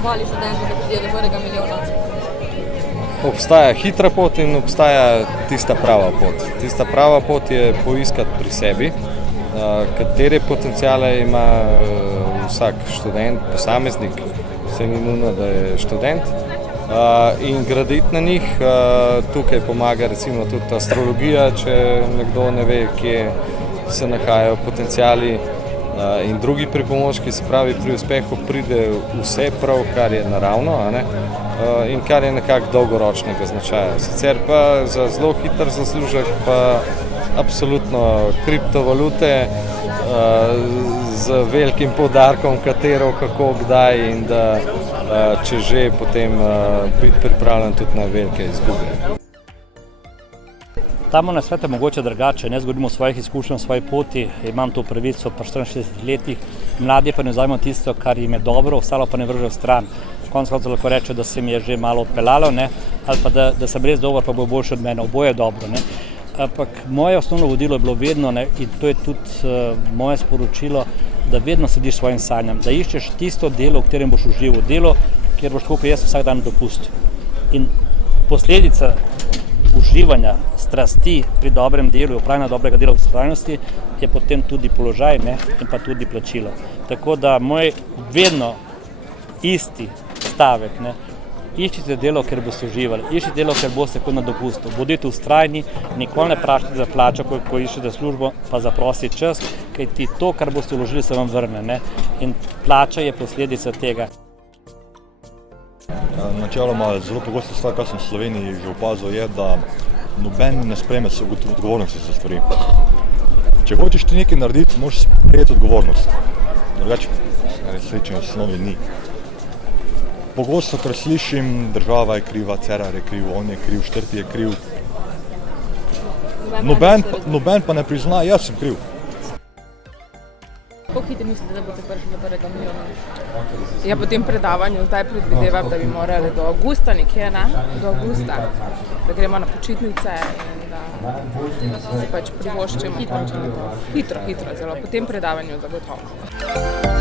potrebovali študenti, da pridejo do prvega milijona? Obstaja hitra pot in obstaja tista prava pot. Tista prava pot je poiskati pri sebi, katere potenciale ima vsak študent, posameznik, se ni nujno, da je študent, in graditi na njih. Tukaj pomaga recimo tudi astrologija, če nekdo ne ve, kje se nahajajo potenciali, in drugi pripomočki. Se pravi, pri uspehu pride vse prav, kar je naravno, in kar je nekako dolgoročnega značaja. Sicer pa za zelo hiter zaslužek pa absolutno kriptovalute, z velikim poudarkom, katero, kako, kdaj, in da če že, potem biti pripravljen tudi na velike izgube. Tamo na svetu je mogoče drugače, ne zgodimo svojih izkušenj, svoji poti, imam to pravico pri 64 letih, mladi pa ne vzamemo tisto, kar jim je dobro, ostalo pa ne vržejo stran. Konec koncev lahko reče, da se mi je že malo odpeljalo, ali pa da sem res dober, pa bo boljši od mene, oboje je dobro. Ampak moje osnovno vodilo je bilo vedno, in to je tudi moje sporočilo, da vedno slediš svojim sanjam, da iščeš tisto delo, v katerem boš užival, delo, kjer boš tako kot jaz vsak dan dopustil. In posledica uživanja, strasti pri dobrem delu, opravljanja dobrega dela v vztrajnosti je potem tudi položaj, in pa tudi plačilo. Tako da moj vedno isti stavek, iščite delo, ker boste uživali, iščite delo, ker boste kot na dopustu, bodite vztrajni, nikoli ne vprašajte za plačo, ko iščete službo, pa zaprosite čas, kajti to, kar boste vložili, se vam vrne, in plača je posledica tega. Načeloma zelo pogosta stvar, kar sem v Sloveniji že opazil, je, da noben ne sprejme odgovornosti za stvari. Če hočeš ti nekaj narediti, moraš sprejeti odgovornost. Drugače, srečen v osnovi ni. Pogosto, kar slišim, država je kriva, Cerar je kriv, on je kriv, Štrti je kriv. Noben pa ne prizna, jaz sem kriv. Kako hitro mislite, da boste prišli do prvega milijona? Ja, po tem predavanju zdaj predvidevam, da bi morali do avgusta nekje, do avgusta, da gremo na počitnice in da si pač privoščimo. Hitro, zelo. Po tem predavanju zagotovo.